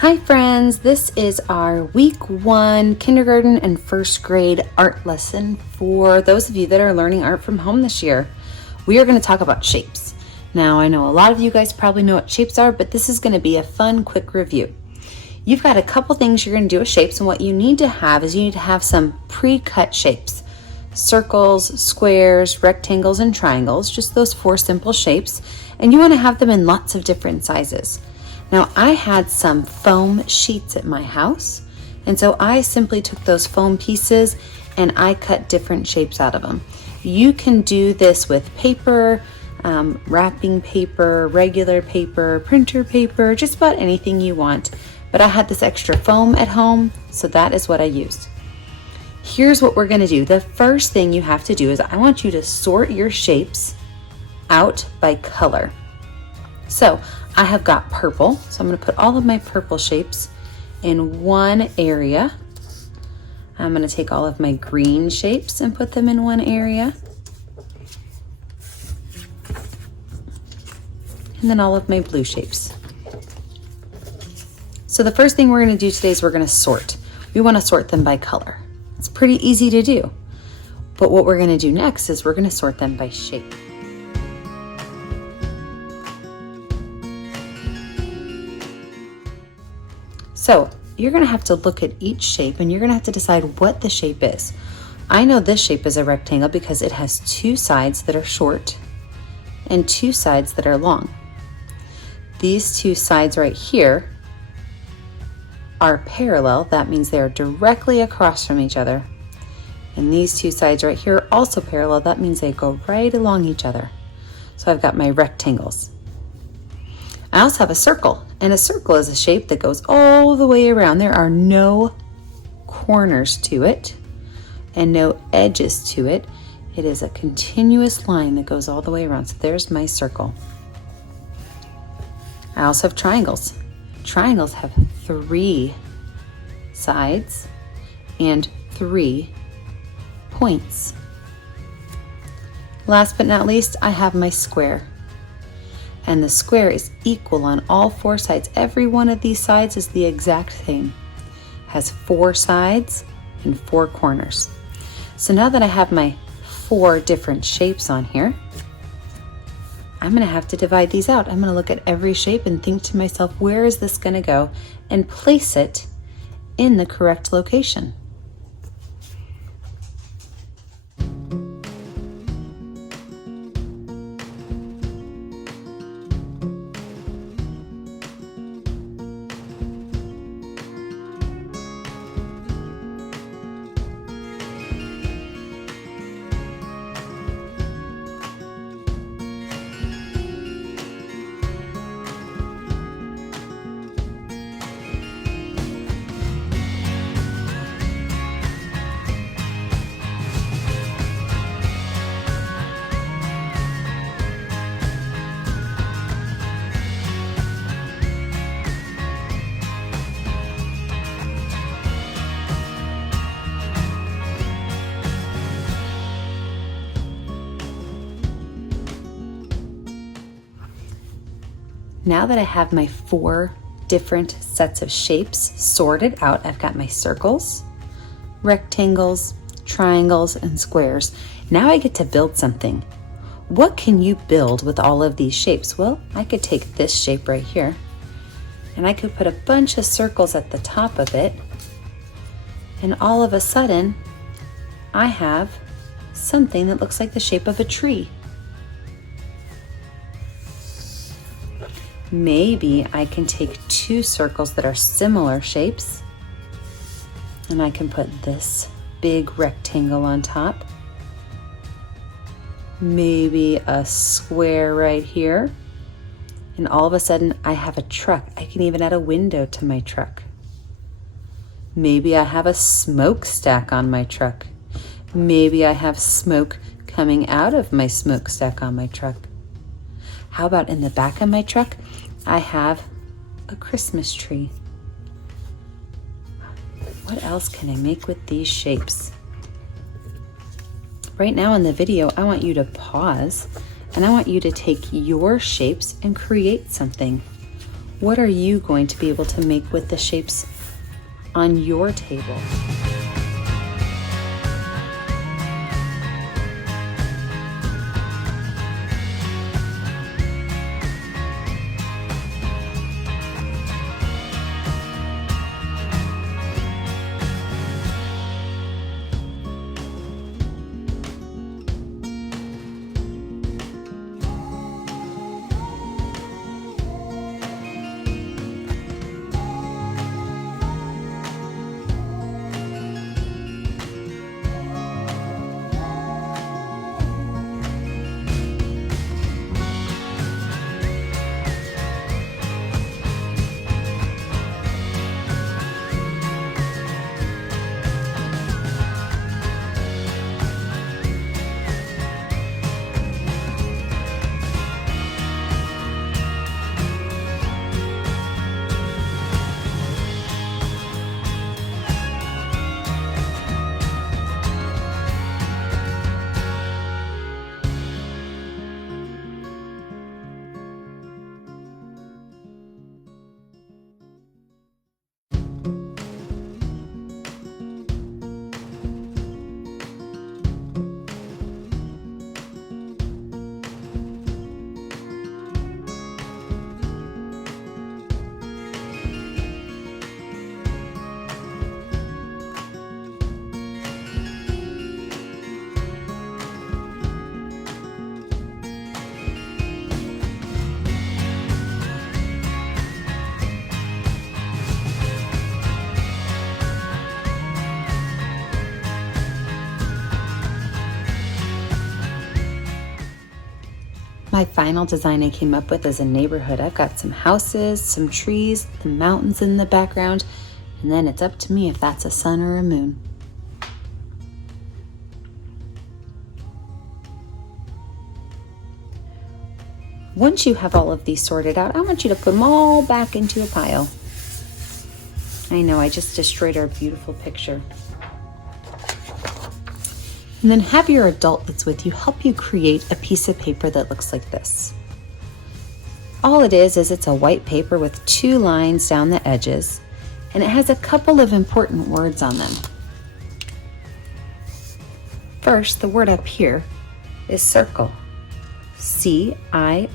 Hi friends, this is our week 1 kindergarten and first grade art lesson for those of you that are learning art from home this year. We are going to talk about shapes. Now I know a lot of you guys probably know what shapes are, but this is going to be a fun quick review. You've got a couple things you're going to do with shapes, and what you need to have is you need to have some pre-cut shapes. Circles, squares, rectangles, and triangles, just those 4 simple shapes, and you want to have them in lots of different sizes. Now I had some foam sheets at my house, and so I simply took those foam pieces and I cut different shapes out of them. You can do this with paper, wrapping paper, regular paper, printer paper, just about anything you want. But I had this extra foam at home, so that is what I used. Here's what we're going to do. The first thing you have to do is I want you to sort your shapes out by color. So I have got purple, so I'm going to put all of my purple shapes in one area. I'm going to take all of my green shapes and put them in one area. And then all of my blue shapes. So the first thing we're going to do today is we're going to sort. We want to sort them by color. It's pretty easy to do. But what we're going to do next is we're going to sort them by shape. So you're going to have to look at each shape and you're going to have to decide what the shape is. I know this shape is a rectangle because it has 2 sides that are short and 2 sides that are long. These 2 sides right here are parallel. That means they are directly across from each other. And these 2 sides right here are also parallel. That means they go right along each other. So I've got my rectangles. I also have a circle, and a circle is a shape that goes all the way around. There are no corners to it and no edges to it. It is a continuous line that goes all the way around. So there's my circle. I also have triangles. Triangles have 3 sides and 3 points. Last but not least, I have my square. And the square is equal on all 4 sides. Every one of these sides is the exact same. Has 4 sides and 4 corners. So now that I have my 4 different shapes on here, I'm going to have to divide these out. I'm going to look at every shape and think to myself, where is this going to go? And place it in the correct location. Now that I have my 4 different sets of shapes sorted out, I've got my circles, rectangles, triangles, and squares. Now I get to build something. What can you build with all of these shapes? Well, I could take this shape right here, and I could put a bunch of circles at the top of it, and all of a sudden, I have something that looks like the shape of a tree. Maybe I can take 2 circles that are similar shapes, and I can put this big rectangle on top. Maybe a square right here. And all of a sudden I have a truck. I can even add a window to my truck. Maybe I have a smokestack on my truck. Maybe I have smoke coming out of my smokestack on my truck. How about in the back of my truck, I have a Christmas tree. What else can I make with these shapes? Right now in the video, I want you to pause and I want you to take your shapes and create something. What are you going to be able to make with the shapes on your table? My final design I came up with is a neighborhood. I've got some houses, some trees, the mountains in the background, and then it's up to me if that's a sun or a moon. Once you have all of these sorted out, I want you to put them all back into a pile. I know, I just destroyed our beautiful picture. And then have your adult that's with you help you create a piece of paper that looks like this. All it is it's a white paper with 2 lines down the edges, and it has a couple of important words on them. First, the word up here is circle, C-I-R-C-L-E,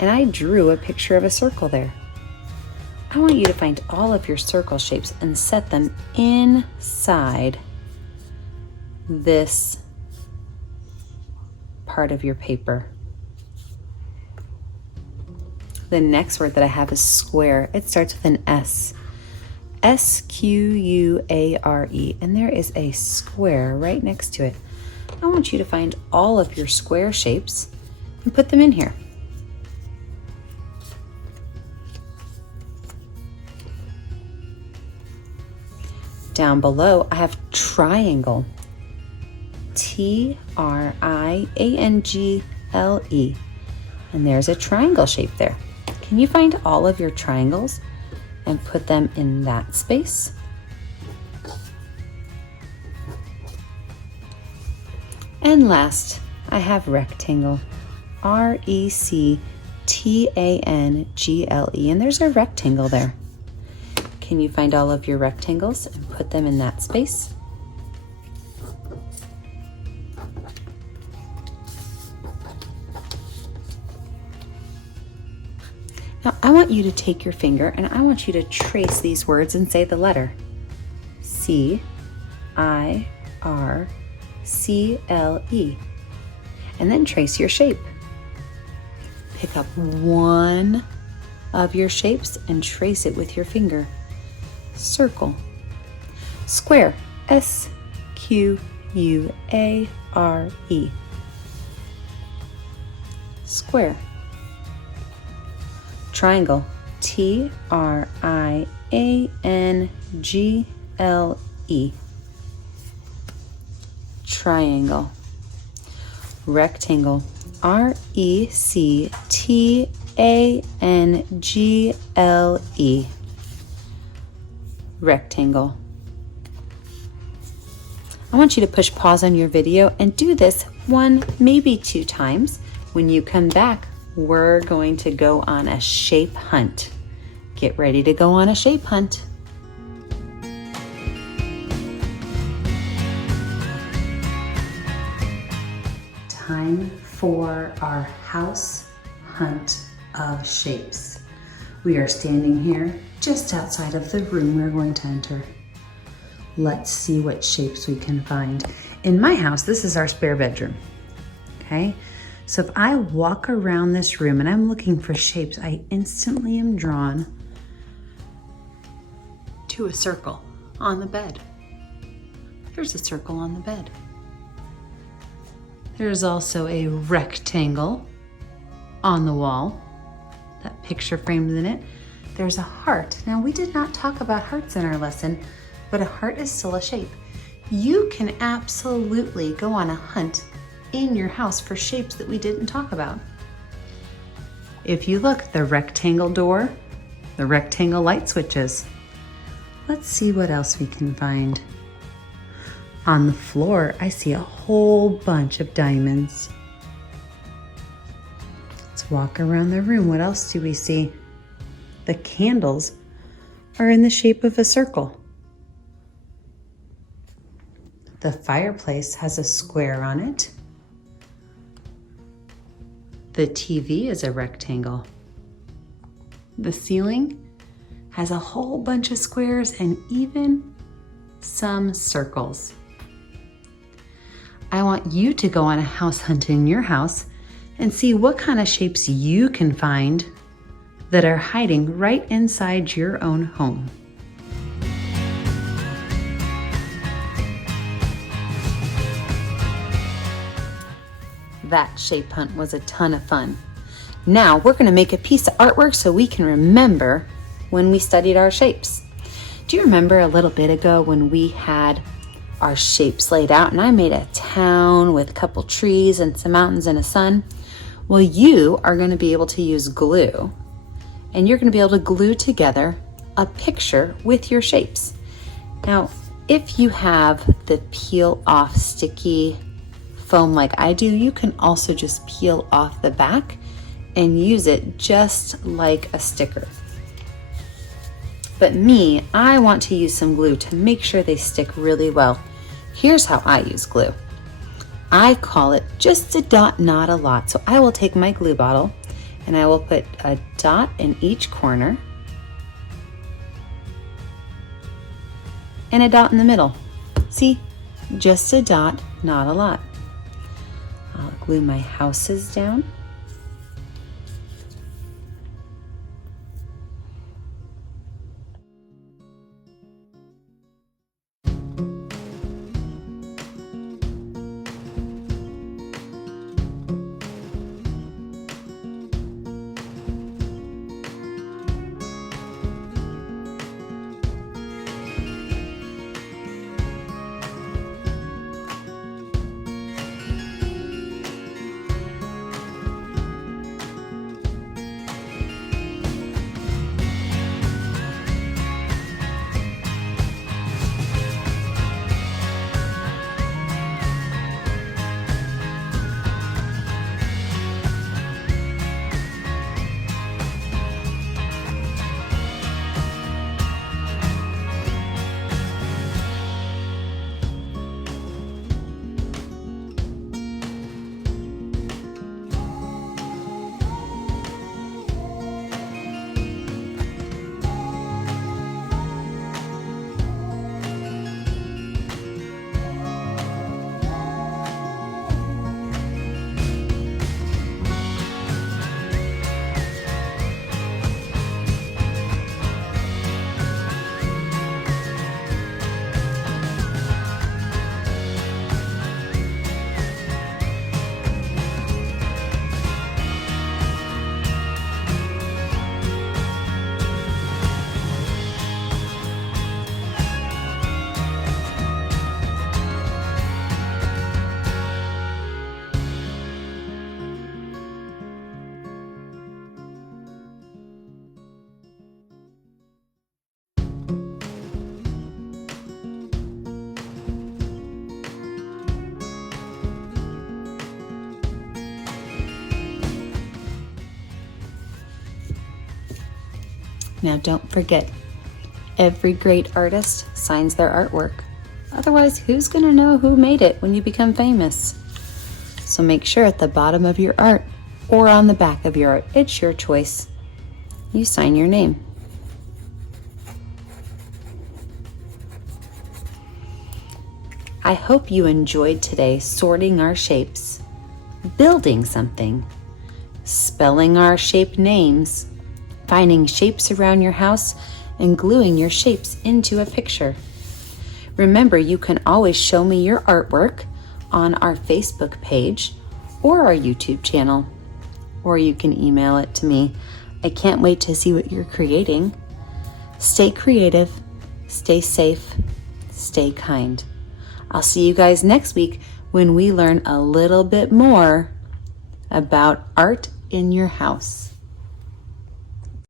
and I drew a picture of a circle there. I want you to find all of your circle shapes and set them inside this part of your paper. The next word that I have is square. It starts with an S. S-Q-U-A-R-E, and there is a square right next to it. I want you to find all of your square shapes and put them in here. Down below, I have triangle. T-R-I-A-N-G-L-E. And there's a triangle shape there. Can you find all of your triangles and put them in that space? And last, I have rectangle. R-E-C-T-A-N-G-L-E. And there's a rectangle there. Can you find all of your rectangles and put them in that space? Now I want you to take your finger and I want you to trace these words and say the letter. C-I-R-C-L-E. And then trace your shape. Pick up one of your shapes and trace it with your finger. Circle. Square. S-Q-U-A-R-E. Square. Triangle. T-R-I-A-N-G-L-E. Triangle. Rectangle. R-E-C-T-A-N-G-L-E. Rectangle. I want you to push pause on your video and do this 1, maybe 2 times. When you come back, we're going to go on a shape hunt. Get ready to go on a shape hunt. Time for our house hunt of shapes. We are standing here just outside of the room we're going to enter. Let's see what shapes we can find. In my house, this is our spare bedroom, okay? So if I walk around this room and I'm looking for shapes, I instantly am drawn to a circle on the bed. There's a circle on the bed. There's also a rectangle on the wall, that picture framed in it. There's a heart. Now, we did not talk about hearts in our lesson, but a heart is still a shape. You can absolutely go on a hunt in your house for shapes that we didn't talk about. If you look, the rectangle door, the rectangle light switches. Let's see what else we can find. On the floor, I see a whole bunch of diamonds. Let's walk around the room. What else do we see? The candles are in the shape of a circle. The fireplace has a square on it. The TV is a rectangle. The ceiling has a whole bunch of squares and even some circles. I want you to go on a house hunt in your house and see what kind of shapes you can find that are hiding right inside your own home. That shape hunt was a ton of fun. Now we're going to make a piece of artwork so we can remember when we studied our shapes. Do you remember a little bit ago when we had our shapes laid out and I made a town with a couple trees and some mountains and a sun? Well, you are going to be able to use glue and you're going to be able to glue together a picture with your shapes. Now, if you have the peel off sticky foam like I do, you can also just peel off the back and use it just like a sticker. But me, I want to use some glue to make sure they stick really well. Here's how I use glue. I call it just a dot, not a lot. So I will take my glue bottle and I will put a dot in each corner and a dot in the middle. See, just a dot, not a lot. I'll glue my houses down. Now don't forget, every great artist signs their artwork. Otherwise, who's going to know who made it when you become famous? So make sure at the bottom of your art or on the back of your art, it's your choice, you sign your name. I hope you enjoyed today sorting our shapes, building something, spelling our shape names, finding shapes around your house, and gluing your shapes into a picture. Remember, you can always show me your artwork on our Facebook page or our YouTube channel, or you can email it to me. I can't wait to see what you're creating. Stay creative, stay safe, stay kind. I'll see you guys next week when we learn a little bit more about art in your house.